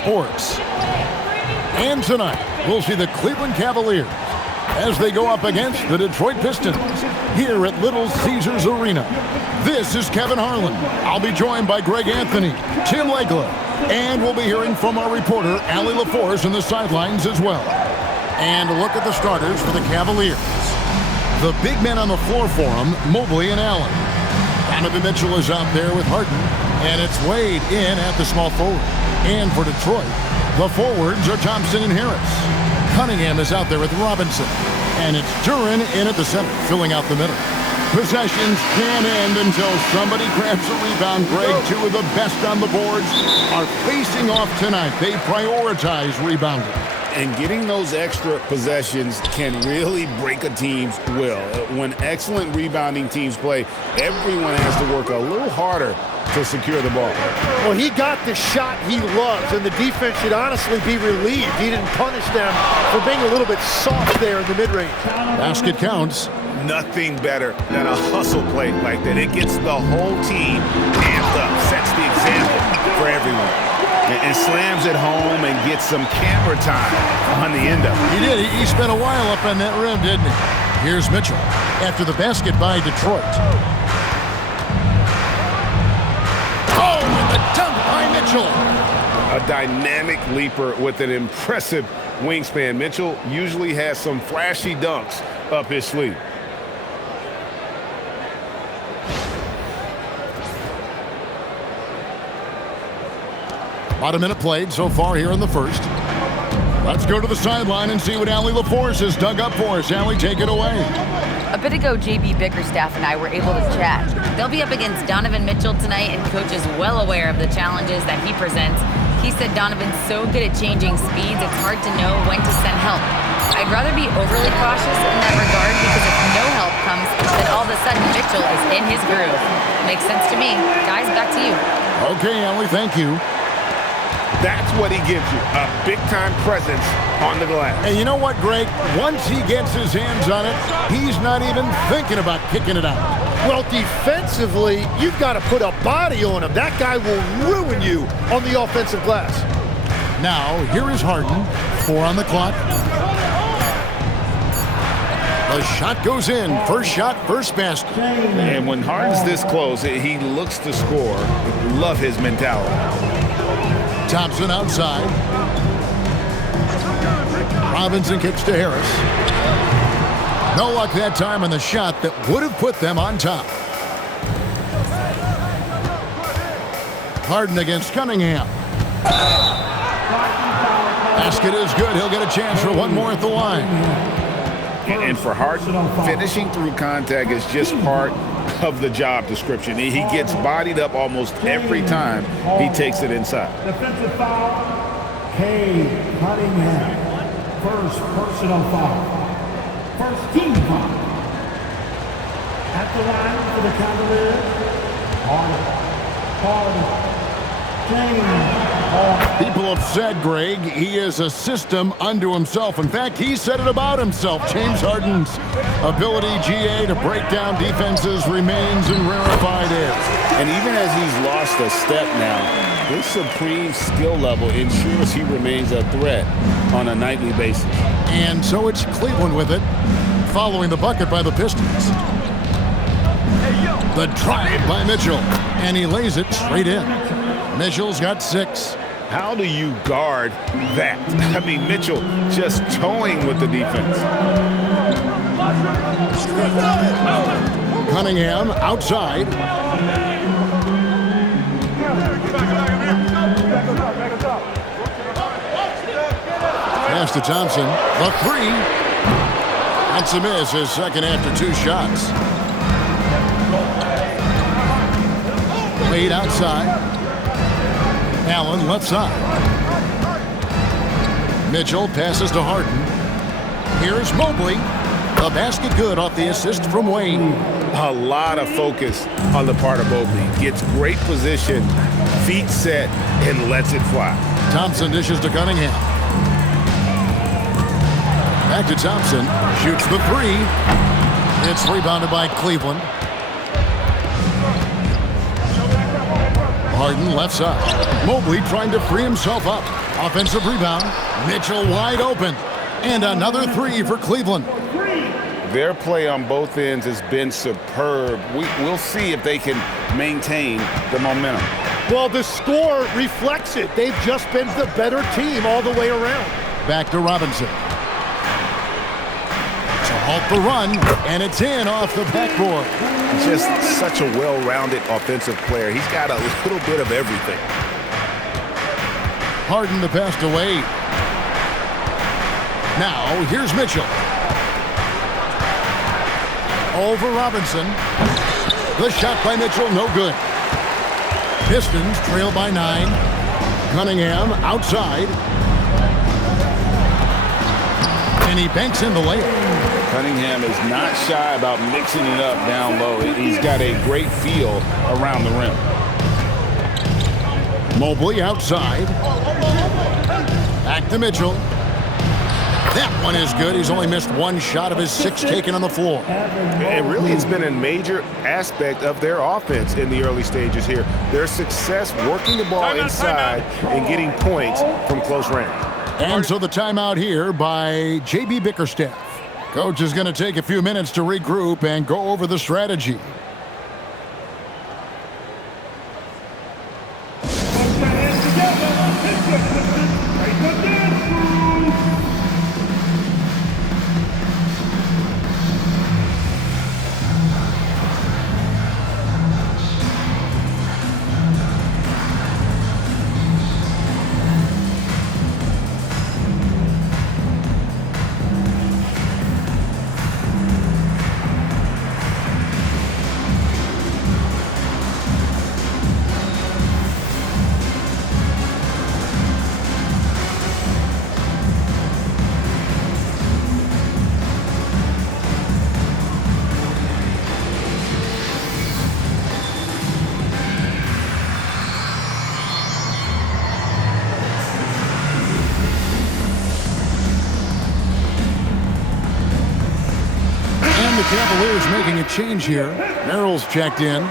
sports. And tonight, we'll see the Cleveland Cavaliers as they go up against the Detroit Pistons here at Little Caesars Arena. This is Kevin Harlan. I'll be joined by Greg Anthony, Tim Legler, and we'll be hearing from our reporter, Allie LaForce, in the sidelines as well. And a look at the starters for the Cavaliers. The big men on the floor for them, Mobley and Allen. Donovan Mitchell is out there with Harden, and it's Wade in at the small forward. And for Detroit, the forwards are Thompson and Harris. Cunningham is out there with Robinson, and it's Duren in at the center, filling out the middle. Possessions can't end until somebody grabs a rebound. Greg, two of the best on the boards are facing off tonight. They prioritize rebounding. And getting those extra possessions can really break a team's will. When excellent rebounding teams play, everyone has to work a little harder to secure the ball. Well, he got the shot he loves, and the defense should honestly be relieved. He didn't punish them for being a little bit soft there in the mid-range. Basket counts. Nothing better than a hustle play like that. It gets the whole team amped up, sets the example for everyone. And slams it home and gets some camera time on the end of it. He did. He spent a while up on that rim, didn't he? Here's Mitchell after the basket by Detroit. Oh, and the dunk by Mitchell. A dynamic leaper with an impressive wingspan. Mitchell usually has some flashy dunks up his sleeve. About a minute played so far here in the first. Let's go to the sideline and see what Allie LaForce has dug up for us. Allie, take it away. A bit ago, JB Bickerstaff and I were able to chat. They'll be up against Donovan Mitchell tonight, and Coach is well aware of the challenges that he presents. He said Donovan's so good at changing speeds, it's hard to know when to send help. I'd rather be overly cautious in that regard, because if no help comes, then all of a sudden Mitchell is in his groove. Makes sense to me. Guys, back to you. Okay, Allie, thank you. That's what he gives you, a big-time presence on the glass. And you know what, Greg? Once he gets his hands on it, he's not even thinking about kicking it out. Well, defensively, you've got to put a body on him. That guy will ruin you on the offensive glass. Now, here is Harden. 4 on the clock. The shot goes in. First shot, first basket. And when Harden's this close, he looks to score. Love his mentality. Thompson outside. Robinson kicks to Harris. No luck that time on the shot that would have put them on top. Harden against Cunningham. Basket is good. He'll get a chance for one more at the line. And for Harden, finishing through contact is just part of the job description. He gets bodied up almost every time he takes it inside. Defensive foul, Cunningham. First personal foul. First team foul. At the line for the Cavaliers, Harden. People have said, Greg, he is a system unto himself. In fact, he said it about himself. James Harden's ability, GA, to break down defenses remains in rarefied air. And even as he's lost a step now, this supreme skill level ensures he remains a threat on a nightly basis. And so it's Cleveland with it, following the bucket by the Pistons. The drive by Mitchell, and he lays it straight in. Mitchell's got 6. How do you guard that? I mean, Mitchell just towing with the defense. Cunningham outside. Pass to Thompson. The 3. That's a miss, his second after 2 shots. Wade outside. Allen left side. Mitchell passes to Harden. Here's Mobley. The basket good off the assist from Wayne. A lot of focus on the part of Mobley. Gets great position, feet set, and lets it fly. Thompson dishes to Cunningham. Back to Thompson. Shoots the 3. It's rebounded by Cleveland. Harden left side. Mobley trying to free himself up. Offensive rebound. Mitchell wide open. And another three for Cleveland. Their play on both ends has been superb. We'll see if they can maintain the momentum. Well, the score reflects it. They've just been the better team all the way around. Back to Robinson. To halt the run, and it's in off the backboard. Just such a well-rounded offensive player. He's got a little bit of everything. Harden the pass to Wade. Now, here's Mitchell. Over Robinson. The shot by Mitchell, no good. Pistons trail by 9. Cunningham outside. And he banks in the layup. Cunningham is not shy about mixing it up down low. He's got a great feel around the rim. Mobley outside. Back to Mitchell. That one is good. He's only missed one shot of his 6 taken on the floor. It really has been a major aspect of their offense in the early stages here. Their success working the ball inside and getting points from close range. And so the timeout here by J.B. Bickerstaff. Coach is going to take a few minutes to regroup and go over the strategy. The Cavaliers making a change here. Merrill's checked in.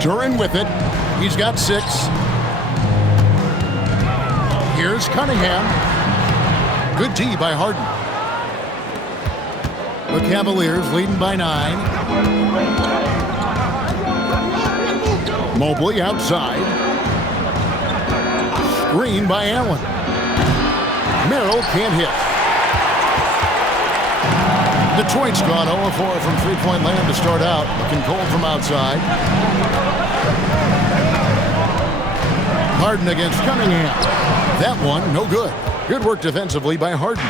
Duran with it. He's got 6. Here's Cunningham. Good D by Harden. The Cavaliers leading by 9. Mobley outside. Screen by Allen. Merrill can't hit. Detroit's gone 0-4 from three-point land to start out. Looking cold from outside. Harden against Cunningham. That one, no good. Good work defensively by Harden.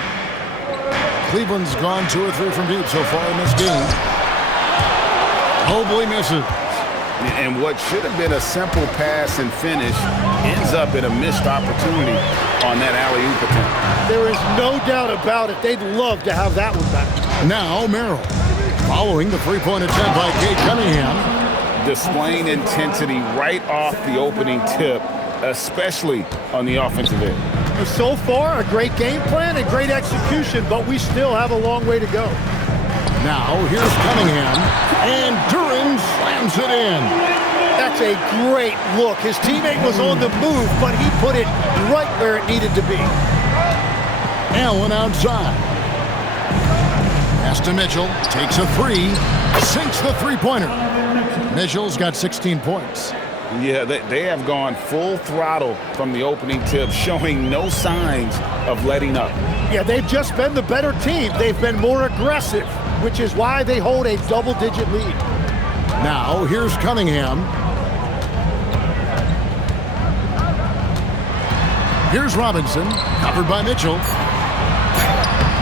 Cleveland's gone 2 or 3 from deep so far in this game. Mobley misses. And what should have been a simple pass and finish ends up in a missed opportunity on that alley-oop attempt. There is no doubt about it. They'd love to have that one back. Now Merrill. Following the three-point attempt by Cade Cunningham. Displaying intensity right off the opening tip, especially on the offensive end. So far, a great game plan and great execution, but we still have a long way to go. Now, here's Cunningham, and Duran slams it in. That's a great look. His teammate was on the move, but he put it right where it needed to be. Allen outside. Pass to Mitchell, takes a 3, sinks the three-pointer. Mitchell's got 16 points. Yeah, they have gone full throttle from the opening tip, showing no signs of letting up. Yeah, they've just been the better team. They've been more aggressive, which is why they hold a double-digit lead. Now, here's Cunningham. Here's Robinson, covered by Mitchell.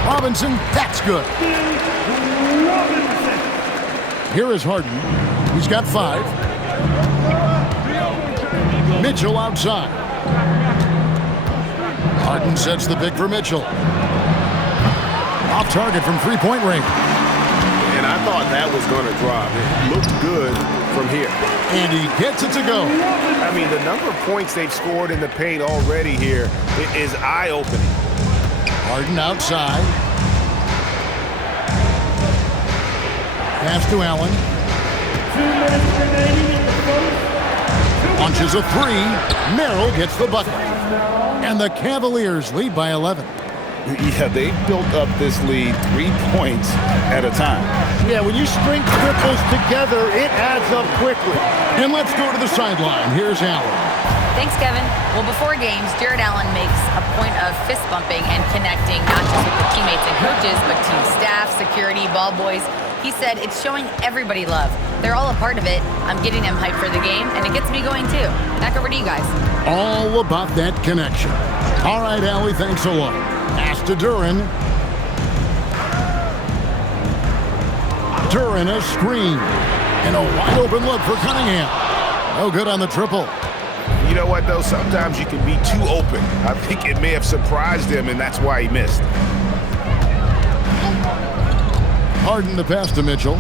Robinson, that's good. Here is Harden. He's got 5. Mitchell outside. Harden sets the pick for Mitchell. Off target from three-point range. And I thought that was going to drop. It looked good from here. And he gets it to go. I mean, the number of points they've scored in the paint already here is eye-opening. Harden outside. Pass to Allen. 2 minutes remaining in the first. Launches a three. Merrill gets the bucket. And the Cavaliers lead by 11. Yeah, they built up this lead 3 points at a time. Yeah, when you string triples together, it adds up quickly. And let's go to the sideline. Here's Allen. Thanks, Kevin. Well, before games, Jared Allen makes a point of fist bumping and connecting not just with the teammates and coaches, but team staff, security, ball boys. He said it's showing everybody love. They're all a part of it. I'm getting them hyped for the game, and it gets me going too. Back over to you guys. All about that connection. All right, Allie, thanks a lot. Pass to Duren. Duren a screen. And a wide open look for Cunningham. No good on the triple. You know what, though? Sometimes you can be too open. I think it may have surprised him, and that's why he missed. Harden the pass to Mitchell.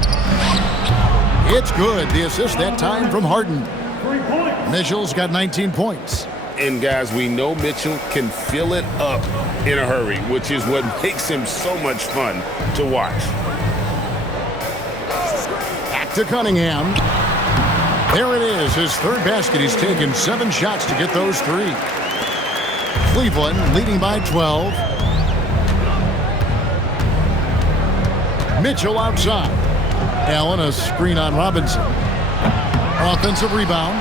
It's good. The assist that time from Harden. 3 points. Mitchell's got 19 points. And, guys, we know Mitchell can fill it up in a hurry, which is what makes him so much fun to watch. Back to Cunningham. There it is, his third basket. He's taken 7 shots to get those 3. Cleveland leading by 12. Mitchell outside. Allen a screen on Robinson. Offensive rebound.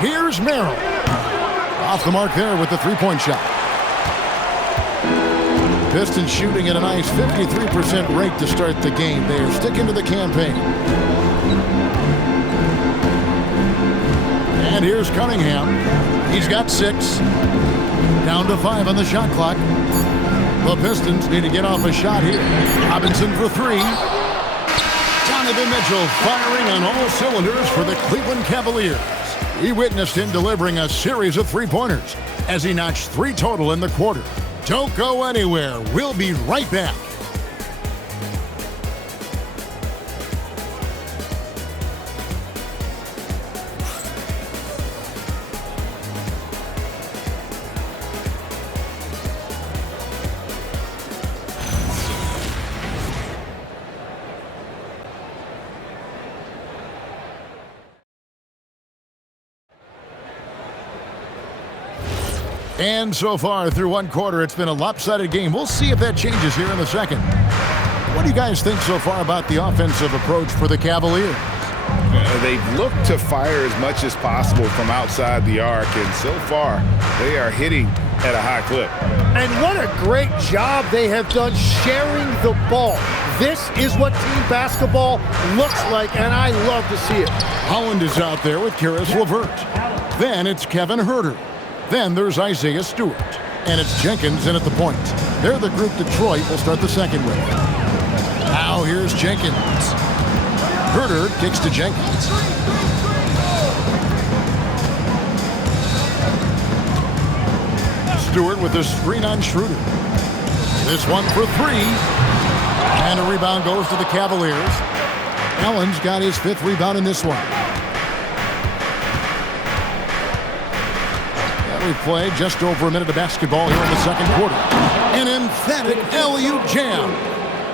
Here's Merrill. Off the mark there with the three-point shot. Pistons shooting at a nice 53% rate to start the game. They're sticking to the campaign. And here's Cunningham. He's got 6. Down to 5 on the shot clock. The Pistons need to get off a shot here. Robinson for 3. Donovan Mitchell firing on all cylinders for the Cleveland Cavaliers. He witnessed him delivering a series of three-pointers as he notched 3 total in the quarter. Don't go anywhere. We'll be right back. And so far through one quarter, it's been a lopsided game. We'll see if that changes here in the second. What do you guys think so far about the offensive approach for the Cavaliers? They've looked to fire as much as possible from outside the arc, and so far they are hitting at a high clip. And what a great job they have done sharing the ball. This is what team basketball looks like, and I love to see it. Holland is out there with Karis LeVert. Then it's Kevin Huerter. Then there's Isaiah Stewart. And it's Jenkins in at the point. They're the group Detroit will start the second with. Now here's Jenkins. Huerter kicks to Jenkins. Stewart with a screen on Schroeder. This one for 3. And a rebound goes to the Cavaliers. Allen's got his 5th rebound in this one. We played just over a minute of basketball here in the second quarter. An emphatic alley-oop jam.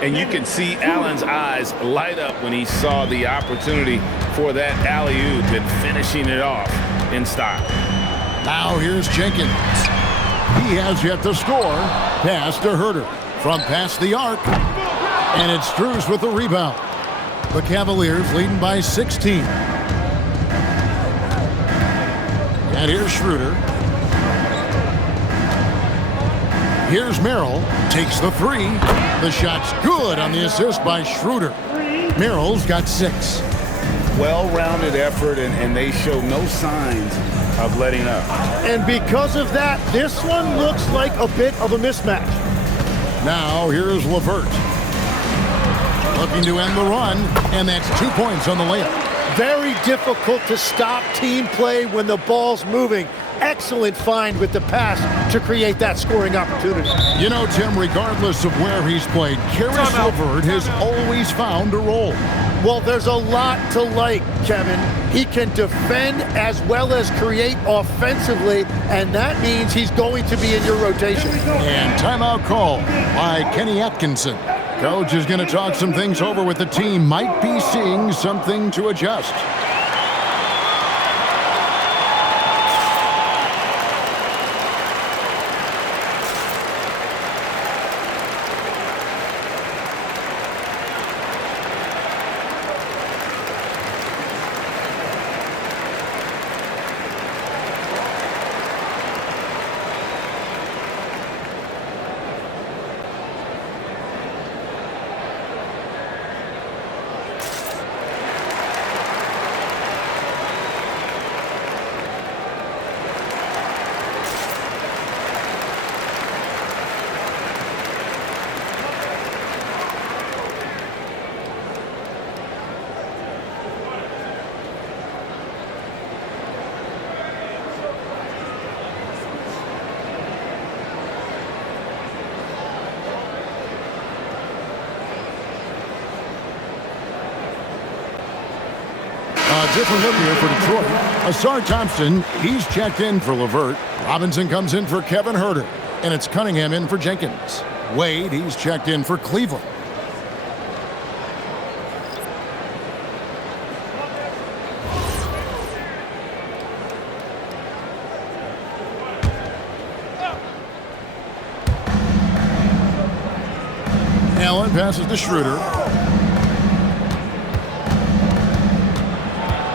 And you can see Allen's eyes light up when he saw the opportunity for that alley-oop and finishing it off in style. Now here's Jenkins. He has yet to score. Pass to Huerter from past the arc. And it's Strus with the rebound. The Cavaliers leading by 16. And here's Schroeder. Here's Merrill, takes the 3. The shot's good on the assist by Schroeder. Merrill's got 6. Well-rounded effort, and they show no signs of letting up. And because of that, this one looks like a bit of a mismatch. Now here's LeVert. Looking to end the run, and that's 2 points on the layup. Very difficult to stop team play when the ball's moving. Excellent find with the pass to create that scoring opportunity. You know, Tim, regardless of where he's played, Karis LeVert has always found a role. Well, there's a lot to like, Kevin. He can defend as well as create offensively, and that means he's going to be in your rotation. And timeout call by Kenny Atkinson. Coach is going to talk some things over with the team. Might be seeing something to adjust. Different look here for Detroit. Asar Thompson, he's checked in for LeVert. Robinson comes in for Kevin Huerter. And it's Cunningham in for Jenkins. Wade, he's checked in for Cleveland. Allen passes to Schroeder.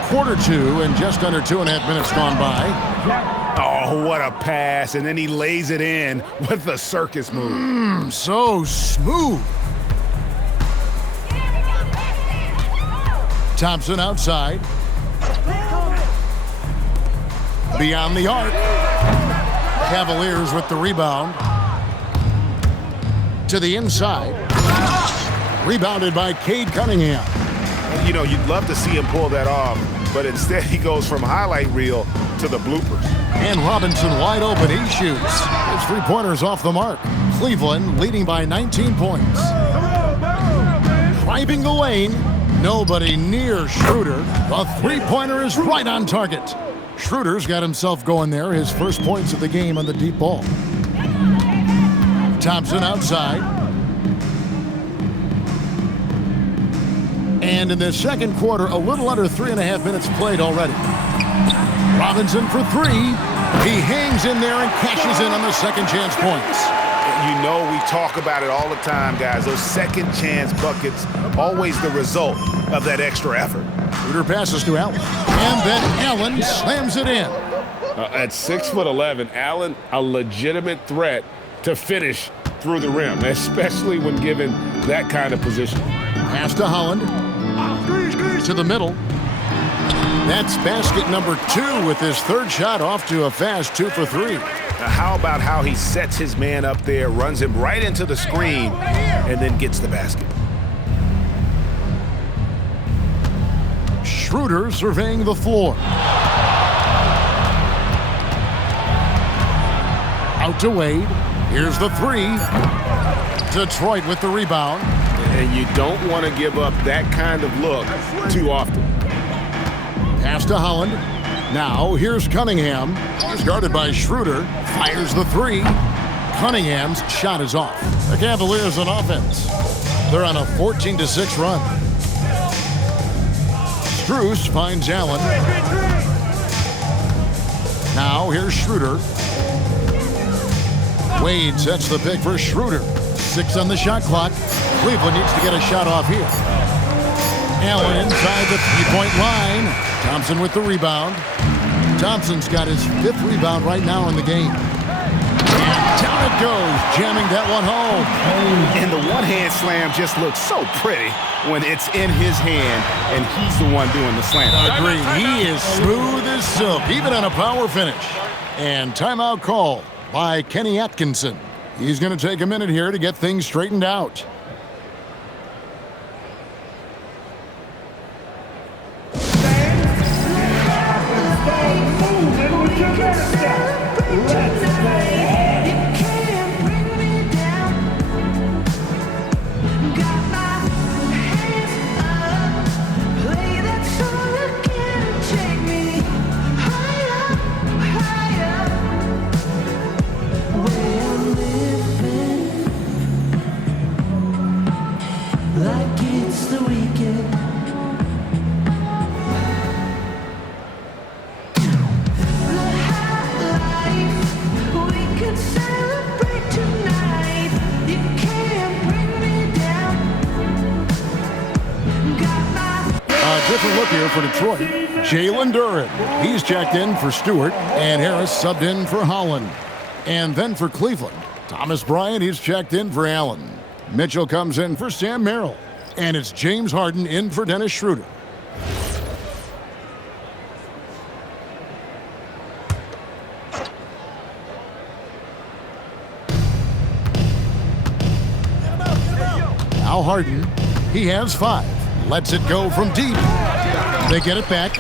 Quarter two and just under 2.5 minutes gone by. Oh, what a pass. And then he lays it in with the circus move. So smooth. Thompson outside. Beyond the arc. Cavaliers with the rebound. To the inside. Rebounded by Cade Cunningham. You know, you'd love to see him pull that off, but instead he goes from highlight reel to the bloopers. And Robinson wide open. He shoots. His three-pointers off the mark. Cleveland leading by 19 points. Driving the lane. Nobody near Schroeder. The three-pointer is right on target. Schroeder's got himself going there. His first points of the game on the deep ball. Thompson outside. And in the second quarter, a little under 3.5 minutes played already. Robinson for three. He hangs in there and cashes in on the second chance points. You know, we talk about it all the time, guys. Those second chance buckets, always the result of that extra effort. Schroeder passes to Allen. And then Allen slams it in. At 6'11", Allen, a legitimate threat to finish through the rim, especially when given that kind of position. Pass to Holland. To the middle. That's basket number 2 with his third shot off to a fast 2 for 3. Now how about how he sets his man up there, runs him right into the screen, and then gets the basket. Schroeder surveying the floor. Out to Wade. Here's the three. Detroit with the rebound. And you don't want to give up that kind of look too often. Pass to Holland. Now here's Cunningham. He's guarded by Schroeder. Fires the three. Cunningham's shot is off. The Cavaliers on offense. They're on a 14-6 run. Strus finds Allen. Now here's Schroeder. Wade sets the pick for Schroeder. 6 on the shot clock. Cleveland needs to get a shot off here. Allen inside the three-point line. Thompson with the rebound. Thompson's got his 5th rebound right now in the game. And down it goes, jamming that one home. And the one-hand slam just looks so pretty when it's in his hand and he's the one doing the slam. Agreed. He is smooth as silk, even on a power finish. And timeout call by Kenny Atkinson. He's going to take a minute here to get things straightened out. different look here for Detroit. Jalen Duren, he's checked in for Stewart, and Harris subbed in for Holland. And then for Cleveland, Thomas Bryant, he's checked in for Allen. Mitchell comes in for Sam Merrill, and it's James Harden in for Dennis Schroeder. Now Harden, he has 5. Lets it go from deep. They get it back.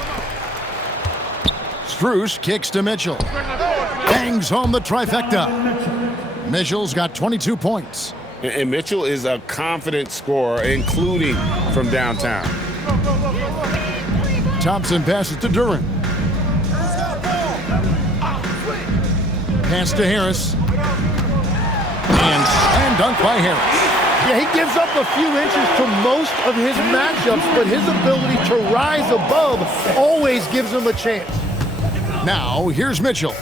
Strus kicks to Mitchell. Bangs home the trifecta. Mitchell's got 22 points. And Mitchell is a confident scorer, including from downtown. Thompson passes to Duren. Pass to Harris. And slam dunk by Harris. Yeah, he gives up a few inches to most of his matchups, but his ability to rise above always gives him a chance. Now, here's Mitchell.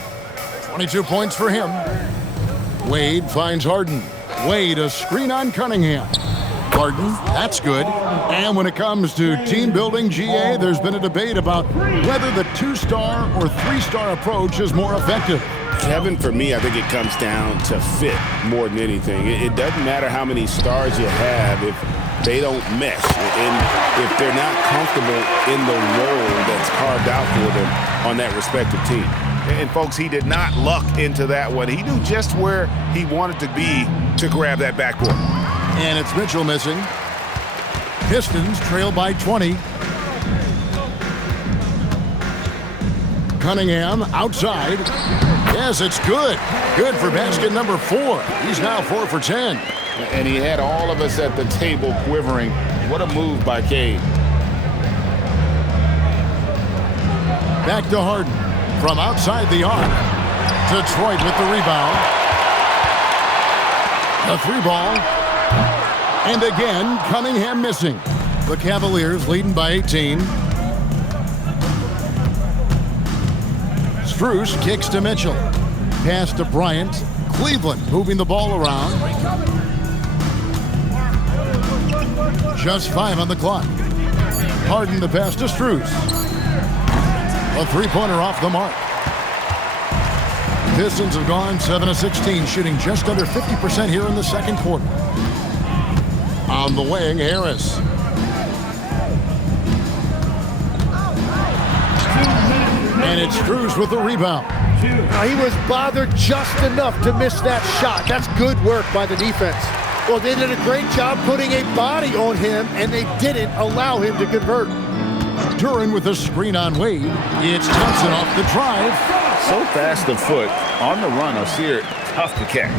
22 points for him. Wade finds Harden. Wade, a screen on Cunningham. Harden, that's good. And when it comes to team building, GA, there's been a debate about whether the 2-star or 3-star approach is more effective. Kevin, for me, I think it comes down to fit more than anything. It doesn't matter how many stars you have if they don't mesh and if they're not comfortable in the role that's carved out for them on that respective team. And folks, he did not luck into that one. He knew just where he wanted to be to grab that backboard. And it's Mitchell missing. Pistons trail by 20. Cunningham outside. Yes, it's good. Good for basket number 4. He's now 4 for 10. And he had all of us at the table quivering. What a move by Cade. Back to Harden. From outside the arc. Detroit with the rebound. The 3-ball. And again, Cunningham missing. The Cavaliers leading by 18. Strus kicks to Mitchell. Pass to Bryant. Cleveland moving the ball around. Just 5 on the clock. Harden the pass to Strus. A 3-pointer off the mark. Pistons have gone 7 of 16, shooting just under 50% here in the second quarter. On the wing, Harris. And it's Strus with the rebound. He was bothered just enough to miss that shot. That's good work by the defense. Well, they did a great job putting a body on him, and they didn't allow him to convert. Duren with a screen on Wade. It's Thompson off the drive. So fast of foot, on the run, Osir, tough to catch.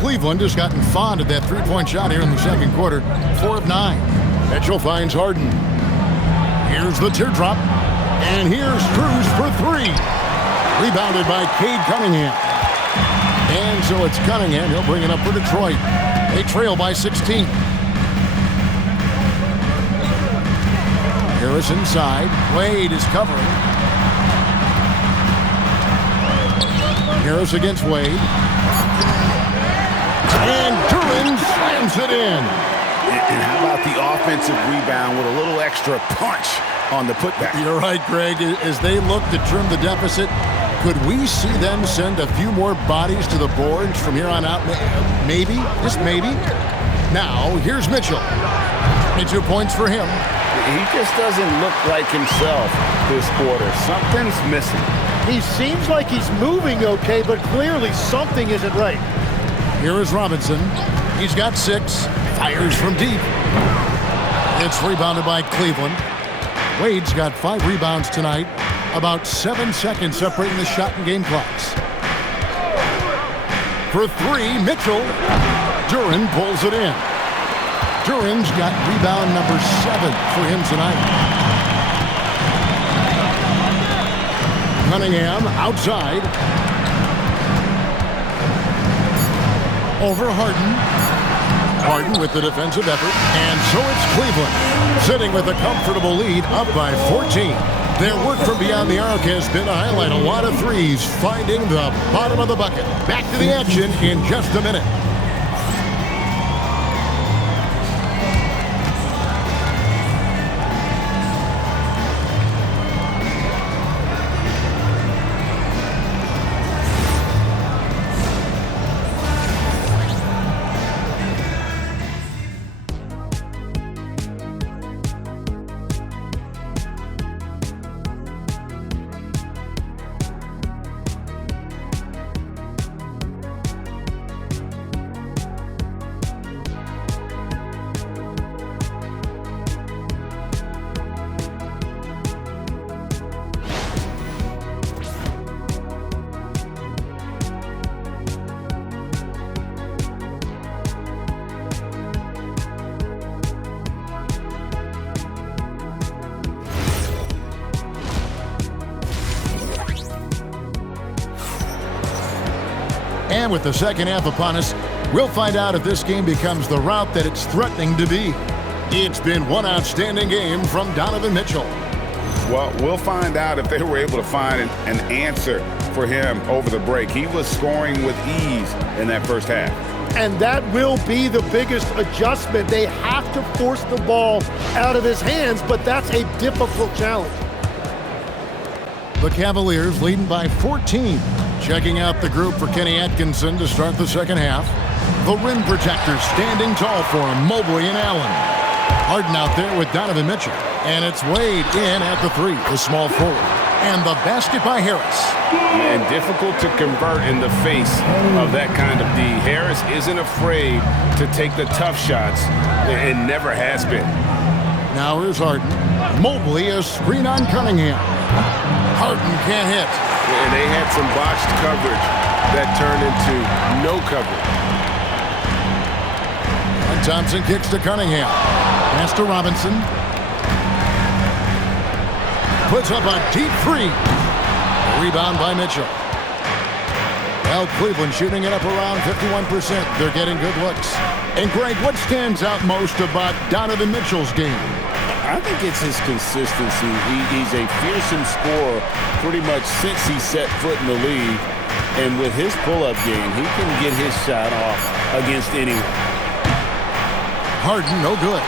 Cleveland has gotten fond of that 3-point shot here in the second quarter. 4 of 9. Mitchell finds Harden. Here's the teardrop. And here's Strus for 3. Rebounded by Cade Cunningham. And so it's Cunningham. He'll bring it up for Detroit. They trail by 16. Harris inside. Wade is covering. Harris against Wade. And Duren slams it in. And how about the offensive rebound with a little extra punch on the putback? You're right, Greg. As they look to trim the deficit, could we see them send a few more bodies to the boards from here on out? Maybe, just maybe. Now, here's Mitchell. 22 points for him. He just doesn't look like himself this quarter. Something's missing. He seems like he's moving okay, but clearly something isn't right. Here is Robinson. He's got 6. Fires from deep. It's rebounded by Cleveland. Wade's got 5 rebounds tonight. About 7 seconds separating the shot and game clocks. For 3, Mitchell. Duren pulls it in. Duren's got rebound number 7 for him tonight. Cunningham outside. Over Harden. Harden with the defensive effort. And so it's Cleveland, sitting with a comfortable lead, up by 14. Their work from beyond the arc has been to highlight a lot of threes, finding the bottom of the bucket. Back to the action in just a minute. And with the second half upon us, we'll find out if this game becomes the route that it's threatening to be. It's been one outstanding game from Donovan Mitchell. Well, we'll find out if they were able to find an answer for him over the break. He was scoring with ease in that first half. And that will be the biggest adjustment. They have to force the ball out of his hands, but that's a difficult challenge. The Cavaliers leading by 14. Checking out the group for Kenny Atkinson to start the second half. The rim protectors standing tall for him, Mobley and Allen. Harden out there with Donovan Mitchell. And it's Wade in at the three, the small forward. And the basket by Harris. And difficult to convert in the face of that kind of D. Harris isn't afraid to take the tough shots. It never has been. Now here's Harden. Mobley, a screen on Cunningham. Harden can't hit. And they had some botched coverage that turned into no coverage. And Thompson kicks to Cunningham. Pass to Robinson. Puts up a deep three. Rebound by Mitchell. Well, Cleveland shooting it up around 51%. They're getting good looks. And Greg, what stands out most about Donovan Mitchell's game? I think it's his consistency. He's a fearsome scorer pretty much since he set foot in the league. And with his pull-up game, he can get his shot off against anyone. Harden, no good.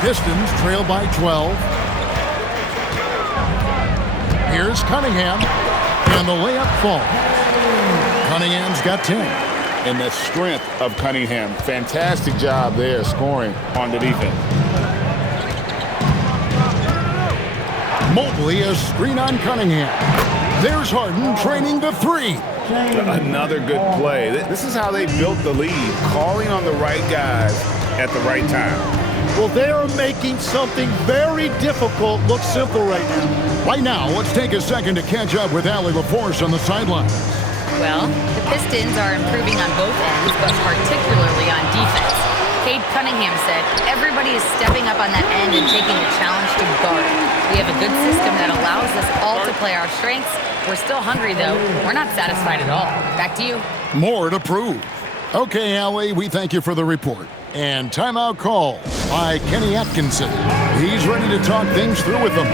Pistons trail by 12. Here's Cunningham, and the layup falls. Cunningham's got 10. And the strength of Cunningham. Fantastic job there scoring on the defense. Mobley, a screen on Cunningham. There's Harden training the three. Another good play. This is how they built the lead, calling on the right guys at the right time. Well, they are making something very difficult look simple right now. Right now, let's take a second to catch up with Allie LaForce on the sideline. Well, the Pistons are improving on both ends, but particularly on defense. Cade Cunningham said, everybody is stepping up on that end and taking the challenge to guard. We have a good system that allows us all to play our strengths. We're still hungry, though. We're not satisfied at all. Back to you. More to prove. Okay, Allie, we thank you for the report. And timeout call by Kenny Atkinson. He's ready to talk things through with them.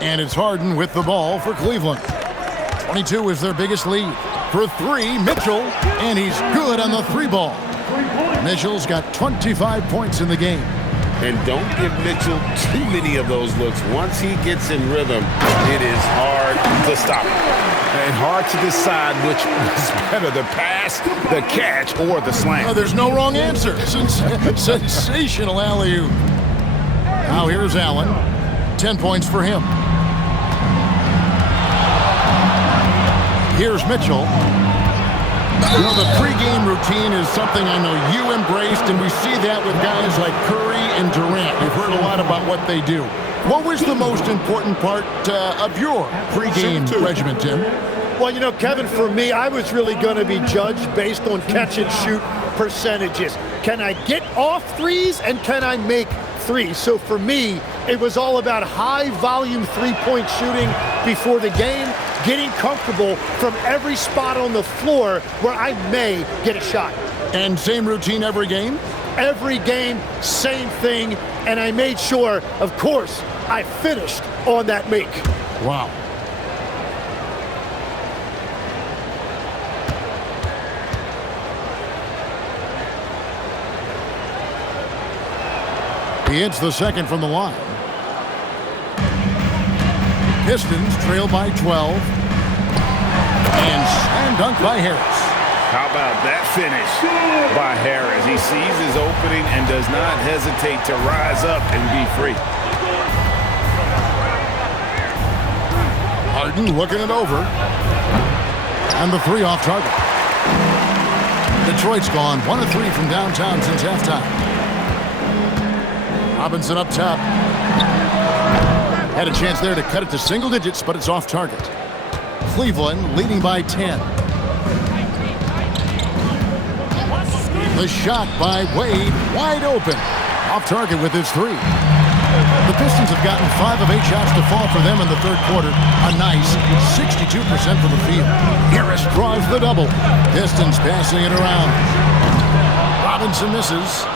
And it's Harden with the ball for Cleveland. 22 is their biggest lead. For three, Mitchell, and he's good on the three ball. Mitchell's got 25 points in the game. And don't give Mitchell too many of those looks. Once he gets in rhythm, it is hard to stop him. And hard to decide which is better, the pass, the catch, or the slam. Oh, there's no wrong answer. Sensational alley-oop. Now here's Allen. 10 points for him. Here's Mitchell. You know, the pregame routine is something I know you embraced, and we see that with guys like Curry and Durant. We've heard a lot about what they do. What was the most important part of your pregame regimen, Tim? Well, you know, Kevin, for me, I was really going to be judged based on catch-and-shoot percentages. Can I get off threes, and can I make threes? So for me, it was all about high-volume three-point shooting before the game, getting comfortable from every spot on the floor where I may get a shot. And same routine every game? every game, same thing, and I made sure, of course, I finished on that make. Wow. He hits the second from the line. Pistons trail by 12. And slam dunk by Harris. How about that finish by Harris? He sees his opening and does not hesitate to rise up and be free. Harden looking it over. And the three off target. Detroit's gone 1 of 3 from downtown since halftime. Robinson up top. Had a chance there to cut it to single digits, but it's off target. Cleveland leading by 10. The shot by Wade, wide open. Off target with his 3. The Pistons have gotten 5 of 8 shots to fall for them in the third quarter. A nice 62% from the field. Harris draws the double. Pistons passing it around. Robinson misses.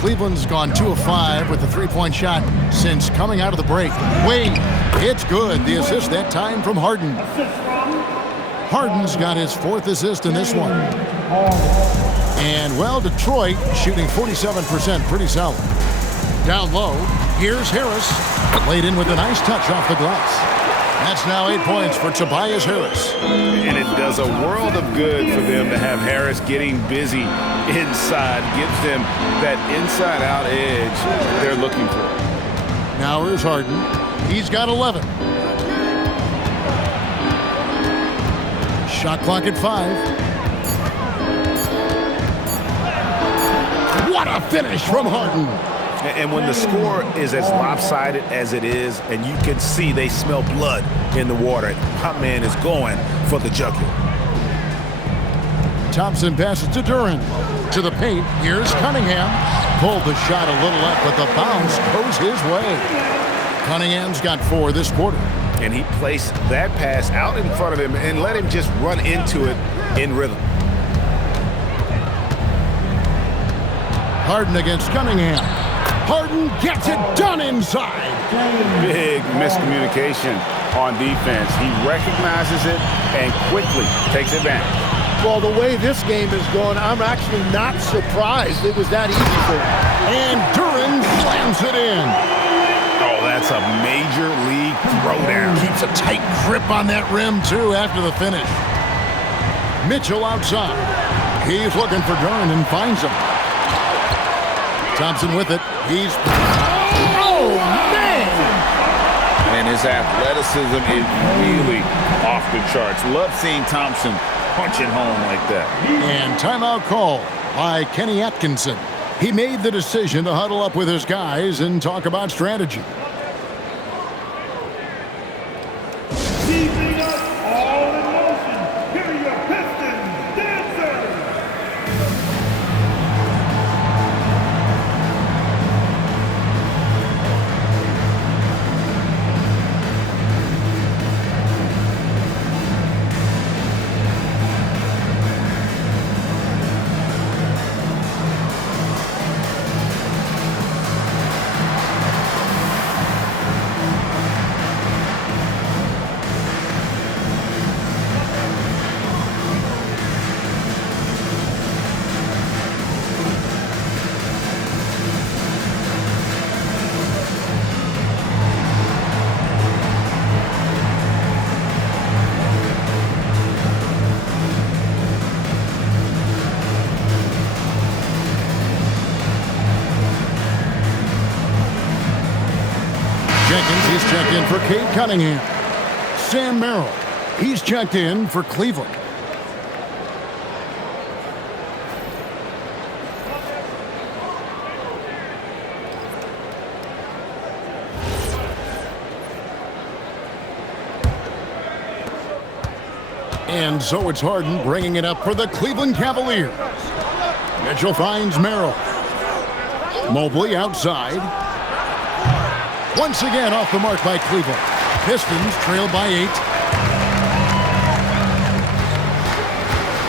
Cleveland's gone 2 of 5 with the three-point shot since coming out of the break. Wade, it's good. The assist that time from Harden. Harden's got his 4th assist in this one. And, well, Detroit shooting 47%, pretty solid. Down low, here's Harris. Laid in with a nice touch off the glass. That's now 8 points for Tobias Harris. And it does a world of good for them to have Harris getting busy inside. Gives them that inside-out edge they're looking for. Now here's Harden. He's got 11. Shot clock at 5. What a finish from Harden. And when the score is as lopsided as it is, and you can see they smell blood in the water, my man is going for the jugular. Thompson passes to Duran. To the paint, here's Cunningham. Pulled the shot a little left, but the bounce goes his way. Cunningham's got 4 this quarter. And he placed that pass out in front of him and let him just run into it in rhythm. Harden against Cunningham. Harden gets it done inside. Big miscommunication on defense. He recognizes it and quickly takes advantage. Well, the way this game is going, I'm actually not surprised it was that easy for him. And Duran slams it in. Oh, that's a major league throwdown. Keeps a tight grip on that rim, too, after the finish. Mitchell outside. He's looking for Duran and finds him. Thompson with it. He's... Oh, man! And his athleticism is really off the charts. Love seeing Thompson punching home like that. And timeout call by Kenny Atkinson. He made the decision to huddle up with his guys and talk about strategy. Seizing up all in motion. Here are your Pistons dancers. He's checked in for Cade Cunningham. Sam Merrill, he's checked in for Cleveland. And so it's Harden bringing it up for the Cleveland Cavaliers. Mitchell finds Merrill. Mobley outside. Once again off the mark by Cleveland. Pistons trail by 8.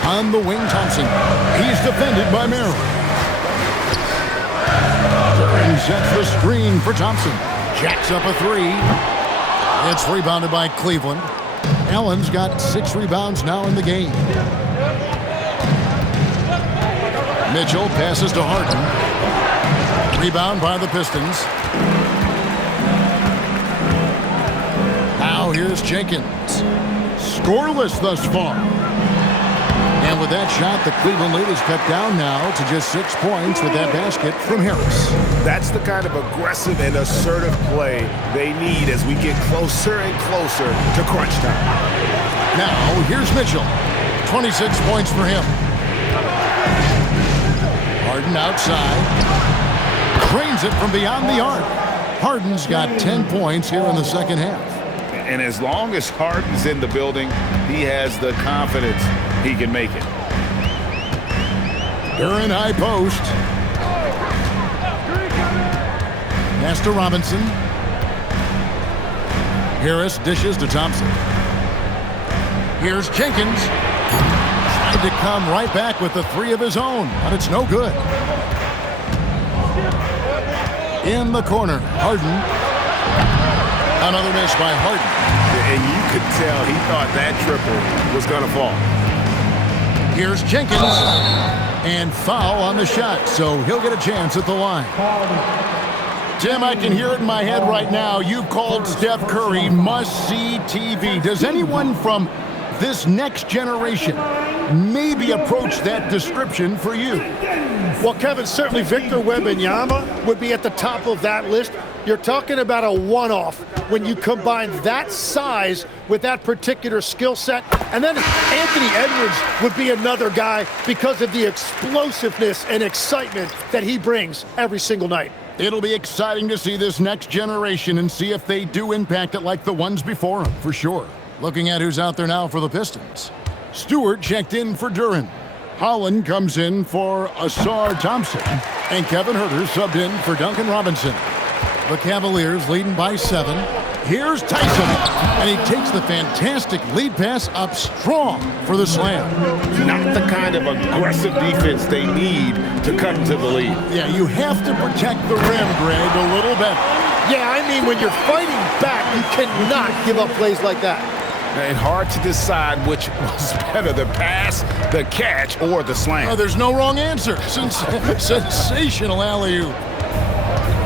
On the wing, Thompson. He's defended by Merrill. Harden sets the screen for Thompson. Jacks up a three. It's rebounded by Cleveland. Allen's got 6 rebounds now in the game. Mitchell passes to Harden. Rebound by the Pistons. Now here's Jenkins. Scoreless thus far. And with that shot, the Cleveland lead is cut down now to just 6 points with that basket from Harris. That's the kind of aggressive and assertive play they need as we get closer and closer to crunch time. Now, here's Mitchell. 26 points for him. Harden outside. Trains it from beyond the arc. Harden's got 10 points here in the second half. And as long as Harden's in the building, he has the confidence he can make it. They're in high post. Pass to Robinson. Harris dishes to Thompson. Here's Jenkins. Tried to come right back with the 3 of his own, but it's no good. In the corner, Harden. Another miss by Harden. And you could tell he thought that triple was going to fall. Here's Jenkins. And foul on the shot, so he'll get a chance at the line. Tim, I can hear it in my head right now. You called Steph Curry must-see TV. Does anyone from this next generation maybe approach that description for you? Well, Kevin, certainly Victor Wembanyama would be at the top of that list. You're talking about a one-off when you combine that size with that particular skill set. And then Anthony Edwards would be another guy because of the explosiveness and excitement that he brings every single night. It'll be exciting to see this next generation and see if they do impact it like the ones before them, for sure. Looking at who's out there now for the Pistons. Stewart checked in for Duren. Holland comes in for Asar Thompson. And Kevin Huerter subbed in for Duncan Robinson. The Cavaliers leading by 7. Here's Tyson. And he takes the fantastic lead pass up strong for the slam. Not the kind of aggressive defense they need to cut into the lead. Yeah, you have to protect the rim, Greg, a little better. Yeah, I mean, when you're fighting back, you cannot give up plays like that. And hard to decide which was better, the pass, the catch, or the slam. Oh, there's no wrong answer. Sensational alley-oop.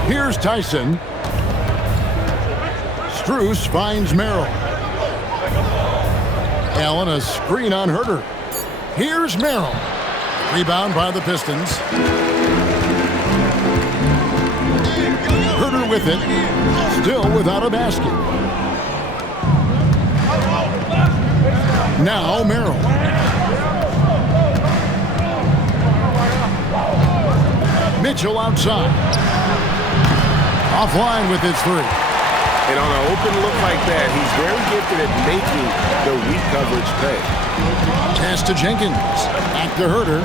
Here's Tyson. Strus finds Merrill. Allen, a screen on Huerter. Here's Merrill. Rebound by the Pistons. Huerter with it. Still without a basket. Now Merrill. Mitchell outside. Offline with his 3. And on an open look like that, he's very gifted at making the weak coverage pay. Pass to Jenkins. Back to Huerter.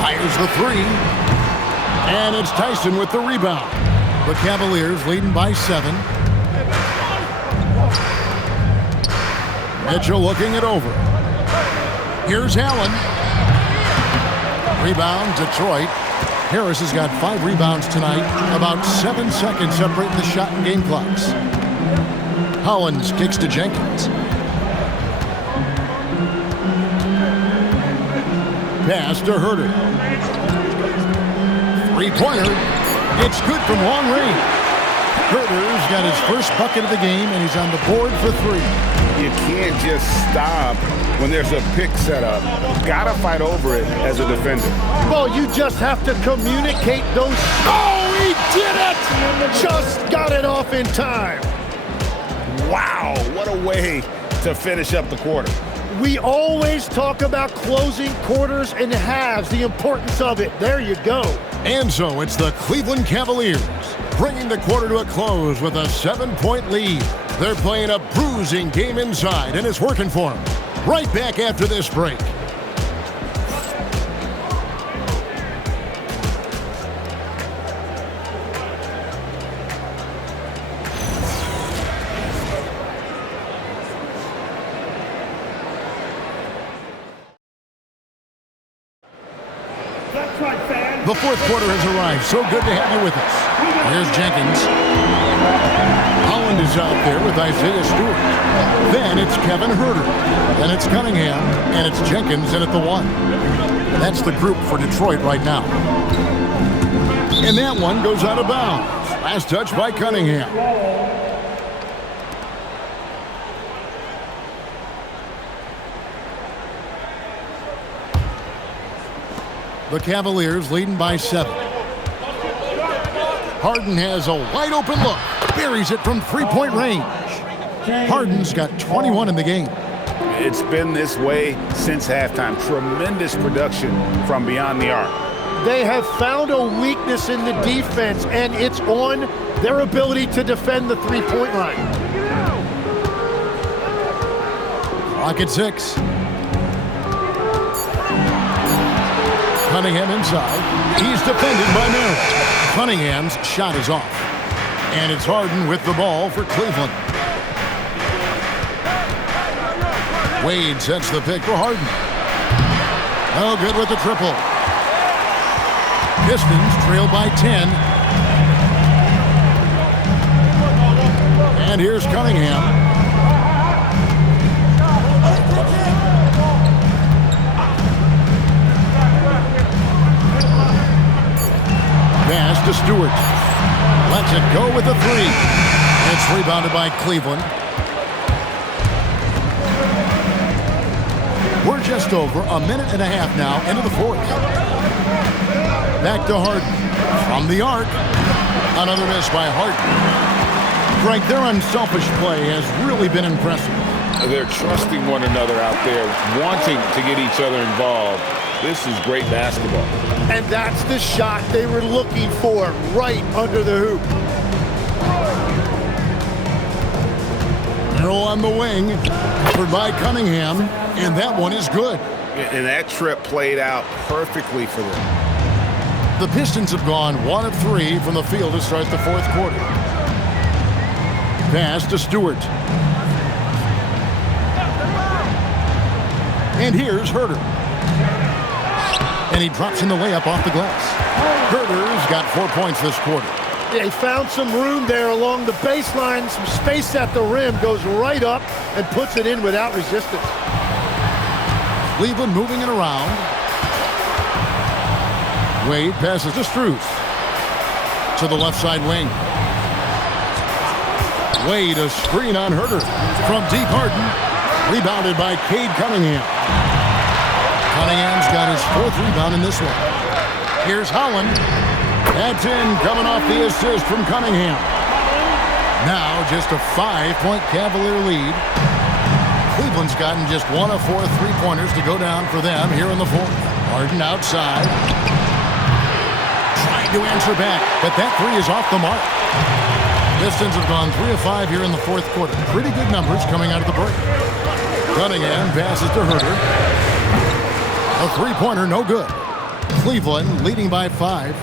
Fires the 3. And it's Tyson with the rebound. The Cavaliers leading by 7. Mitchell looking it over. Here's Allen. Rebound, Detroit. Harris has got 5 rebounds tonight. About 7 seconds separating the shot and game clocks. Hollins kicks to Jenkins. Pass to Huerter. 3-pointer. It's good from long range. Huerter's got his first bucket of the game, and he's on the board for 3. You can't just stop when there's a pick set up. Gotta fight over it as a defender. Well, you just have to communicate those. Oh, he did it! Just got it off in time. Wow, what a way to finish up the quarter. We always talk about closing quarters and halves, the importance of it. There you go. And so it's the Cleveland Cavaliers bringing the quarter to a close with a 7-point lead. They're playing a bruising game inside, and it's working for them. Right back after this break. Detroit fans. The fourth quarter has arrived. So good to have you with us. Here's Jenkins. Holland is out there with Isaiah Stewart. Then it's Kevin Huerter. Then it's Cunningham. And it's Jenkins in at the 1. That's the group for Detroit right now. And that one goes out of bounds. Last touch by Cunningham. The Cavaliers leading by 7. Harden has a wide open look. Buries it from three-point range. Harden's got 21 in the game. It's been this way since halftime. Tremendous production from beyond the arc. They have found a weakness in the defense, and it's on their ability to defend the three-point line. Clock at 6. Cunningham inside. He's defended by Merrill. Cunningham's shot is off. And it's Harden with the ball for Cleveland. Wade sets the pick for Harden. Oh, good with the triple. Pistons trail by 10. And here's Cunningham. Pass to Stewart. Lets it go with a 3. It's rebounded by Cleveland. We're just over a minute and a half now into the fourth. Back to Harden. From the arc. Another miss by Harden. Frank, their unselfish play has really been impressive. They're trusting one another out there, wanting to get each other involved. This is great basketball. And that's the shot they were looking for, right under the hoop. Merrill on the wing, covered by Cunningham, and that one is good. And that trip played out perfectly for them. The Pistons have gone 1 of 3 from the field to start the fourth quarter. Pass to Stewart. And here's Huerter. And he drops in the layup off the glass. Huerter's got 4 points this quarter. They found some room there along the baseline, some space at the rim, goes right up and puts it in without resistance. Cleveland moving it around. Wade passes to Strus. To the left side wing. Wade, a screen on Huerter. From deep, Harden. Rebounded by Cade Cunningham. Cunningham's got his 4th rebound in this one. Here's Holland. That's in, coming off the assist from Cunningham. Now just a 5-point Cavalier lead. Cleveland's gotten just 1 of 4 3-pointers to go down for them here in the fourth. Harden outside. Trying to answer back, but that 3 is off the mark. Pistons have gone 3 of 5 here in the fourth quarter. Pretty good numbers coming out of the break. Cunningham passes to Huerter. A 3-pointer, no good. Cleveland leading by 5.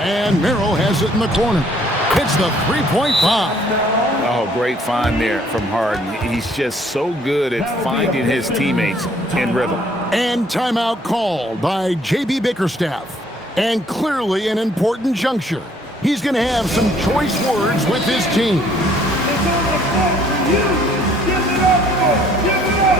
And Merrill has it in the corner. It's the 3-point find. Oh, great find there from Harden. He's just so good at finding his teammates in rhythm. And timeout called by J.B. Bickerstaff. And clearly an important juncture. He's going to have some choice words with his team. It's on the floor for you. Give it up, boys. Give it up.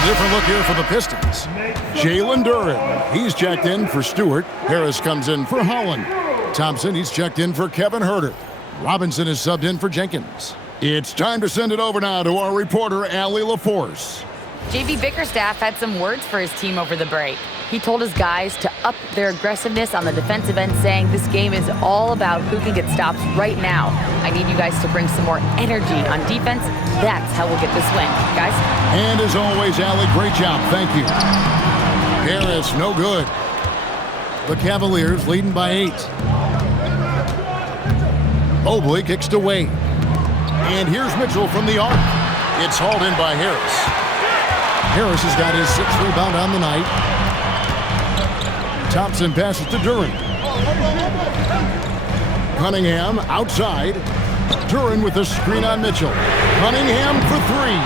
A different look here for the Pistons. Jalen Duren, he's checked in for Stewart. Harris comes in for Holland. Thompson, he's checked in for Kevin Huerter. Robinson is subbed in for Jenkins. It's time to send it over now to our reporter, Allie LaForce. JB Bickerstaff had some words for his team over the break. He told his guys to up their aggressiveness on the defensive end, saying this game is all about who can get stops right now. I need you guys to bring some more energy on defense. That's how we'll get this win, guys. And as always, Allie, great job. Thank you. Harris, no good. The Cavaliers leading by 8. Mobley kicks to Wade. And here's Mitchell from the arc. It's hauled in by Harris. Harris has got his 6th rebound on the night. Thompson passes to Duren. Cunningham outside. Duren with a screen on Mitchell. Cunningham for 3.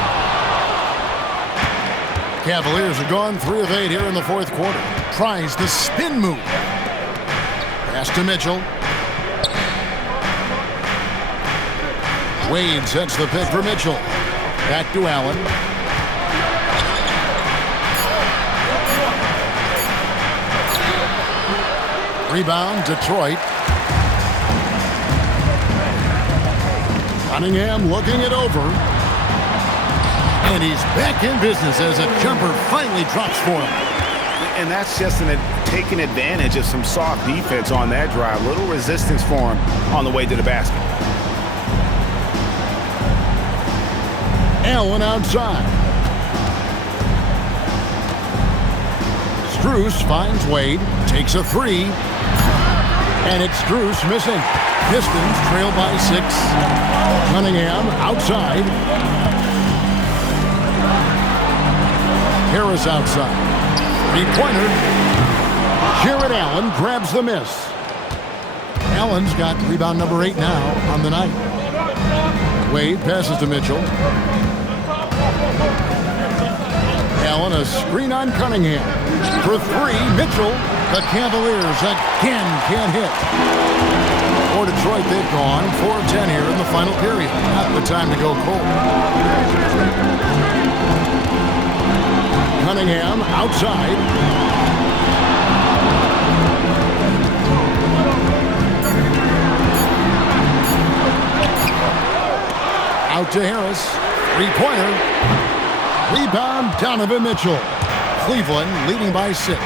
Cavaliers are gone 3 of 8 here in the 4th quarter. Tries the spin move. Pass to Mitchell. Wade sets the pick for Mitchell. Back to Allen. Rebound, Detroit. Cunningham looking it over. And he's back in business as a jumper finally drops for him. And that's just taking advantage of some soft defense on that drive. Little resistance for him on the way to the basket. Allen outside. Strus finds Wade, takes a 3. And it's Strus missing. Pistons trail by 6. Cunningham outside. Harris outside. 3-pointer. Jared Allen grabs the miss. Allen's got rebound number 8 now on the night. Wade passes to Mitchell. Allen a screen on Cunningham. For 3, Mitchell. The Cavaliers again can't hit. For Detroit, they've gone 4 of 10 here in the final period. Not the time to go cold. Cunningham outside. Out to Harris. 3-pointer. Rebound, Donovan Mitchell. Cleveland leading by 6.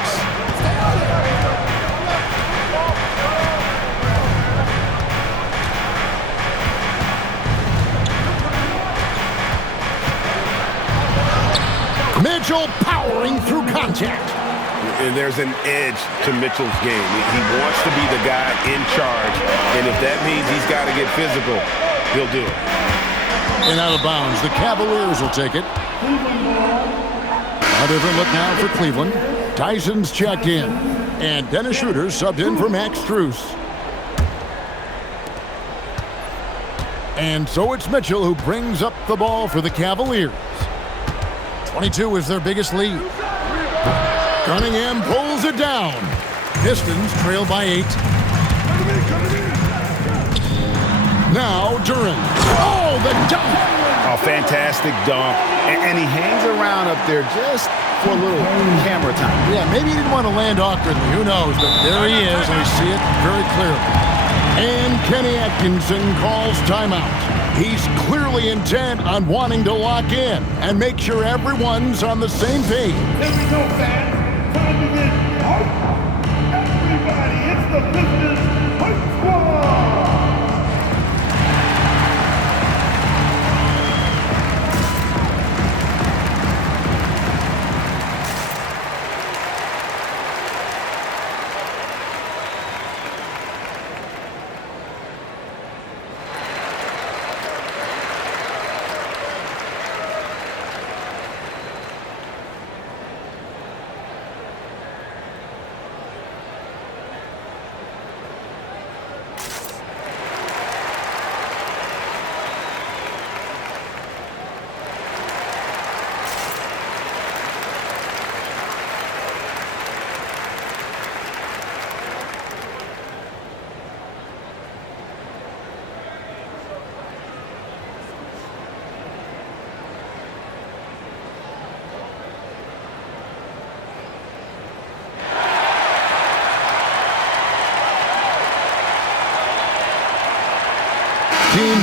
Mitchell powering through contact. And there's an edge to Mitchell's game. He wants to be the guy in charge. And if that means he's got to get physical, he'll do it. And out of bounds, the Cavaliers will take it. A different look now for Cleveland. Tyson's checked in. And Dennis Schroeder subbed in for Max Strus. And so it's Mitchell who brings up the ball for the Cavaliers. 22 is their biggest lead. Cunningham pulls it down. Pistons trail by 8. Now Duren. Oh, the dunk! Oh, fantastic dunk. And he hangs around up there just for a little camera time. Yeah, maybe he didn't want to land awkwardly. Who knows? But there he is, and we see it very clearly. And Kenny Atkinson calls timeout. He's clearly intent on wanting to lock in and make sure everyone's on the same page. Here we go, fans. Time to get hype. Everybody, it's the Pistons Hype Squad.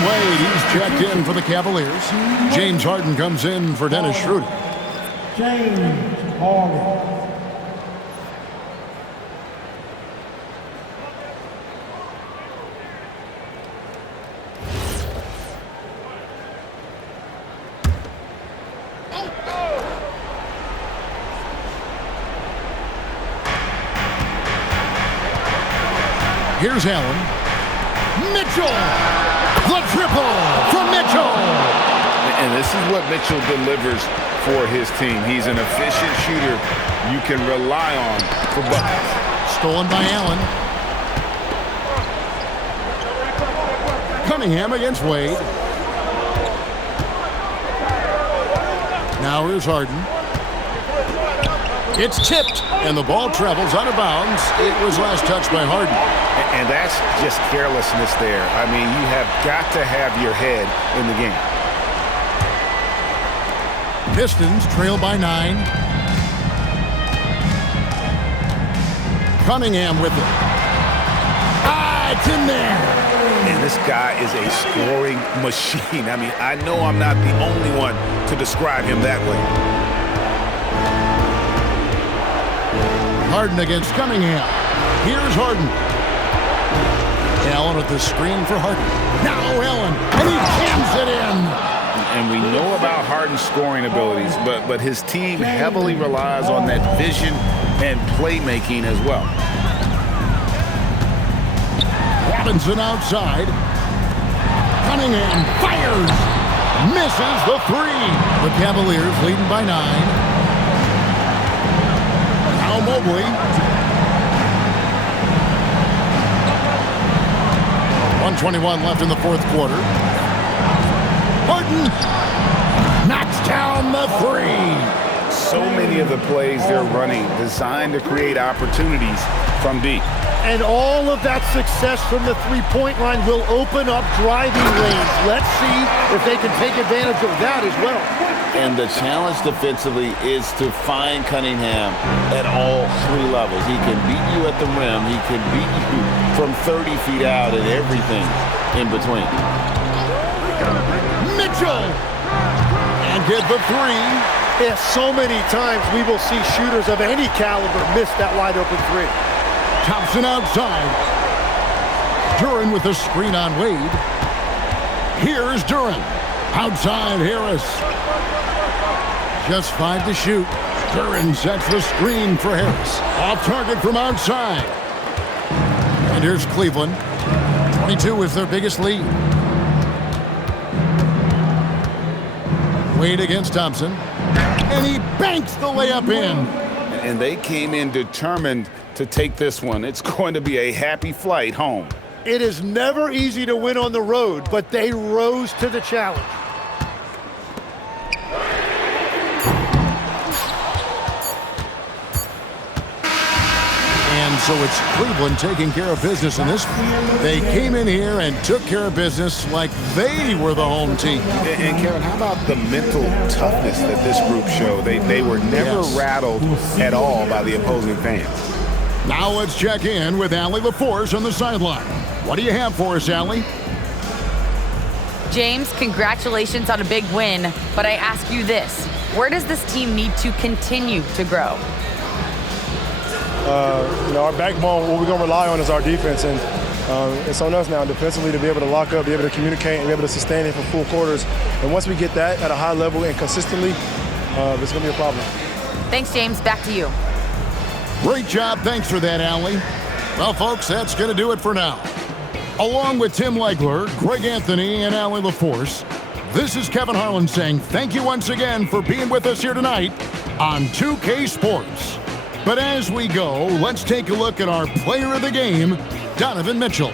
Wade, he's checked in for the Cavaliers. James Harden comes in for Dennis Schroeder. James Harden. Here's Allen. Mitchell! The triple from Mitchell! And this is what Mitchell delivers for his team. He's an efficient shooter you can rely on for buckets. Stolen by Allen. Cunningham against Wade. Now here's Harden. It's tipped, and the ball travels out of bounds. It was last touched by Harden. And that's just carelessness there. I mean, you have got to have your head in the game. Pistons trail by 9. Cunningham with it. It's in there. And this guy is a scoring machine. I mean, I know I'm not the only one to describe him that way. Harden against Cunningham. Here's Harden. Allen with the screen for Harden. Now Allen, and he jams it in. And we know about Harden's scoring abilities, but his team heavily relies on that vision and playmaking as well. Robinson outside. Cunningham fires. Misses the 3. The Cavaliers leading by 9. Now Mobley. 1:21 left in the fourth quarter. Harden knocks down the 3. So many of the plays they're running designed to create opportunities from deep. And all of that success from the three-point line will open up driving lanes. Let's see if they can take advantage of that as well. And the challenge defensively is to find Cunningham at all 3 levels. He can beat you at the rim. He can beat you from 30 feet out and everything in between. Mitchell! And get the 3. Yeah, so many times we will see shooters of any caliber miss that wide-open 3. Thompson outside. Duran with the screen on Wade. Here's Duran. Outside Harris. Just 5 to shoot. Duran sets the screen for Harris. Off target from outside. And here's Cleveland. 22 is their biggest lead. Wade against Thompson. And he banks the layup in. And they came in determined to take this one. It's going to be a happy flight home. It is never easy to win on the road, but they rose to the challenge. And so it's Cleveland taking care of business in this one. They came in here and took care of business like they were the home team. And Kevin, how about the mental toughness that this group showed? They were never rattled at all by the opposing fans. Now let's check in with Allie LaForce on the sideline. What do you have for us, Allie? James, congratulations on a big win, but I ask you this. Where does this team need to continue to grow? Our backbone, what we're going to rely on is our defense, and it's on us now defensively to be able to lock up, be able to communicate, and be able to sustain it for full quarters. And once we get that at a high level and consistently, it's going to be a problem. Thanks, James. Back to you. Great job. Thanks for that, Allie. Well, folks, that's going to do it for now. Along with Tim Legler, Greg Anthony, and Allie LaForce, this is Kevin Harlan saying thank you once again for being with us here tonight on 2K Sports. But as we go, let's take a look at our player of the game, Donovan Mitchell.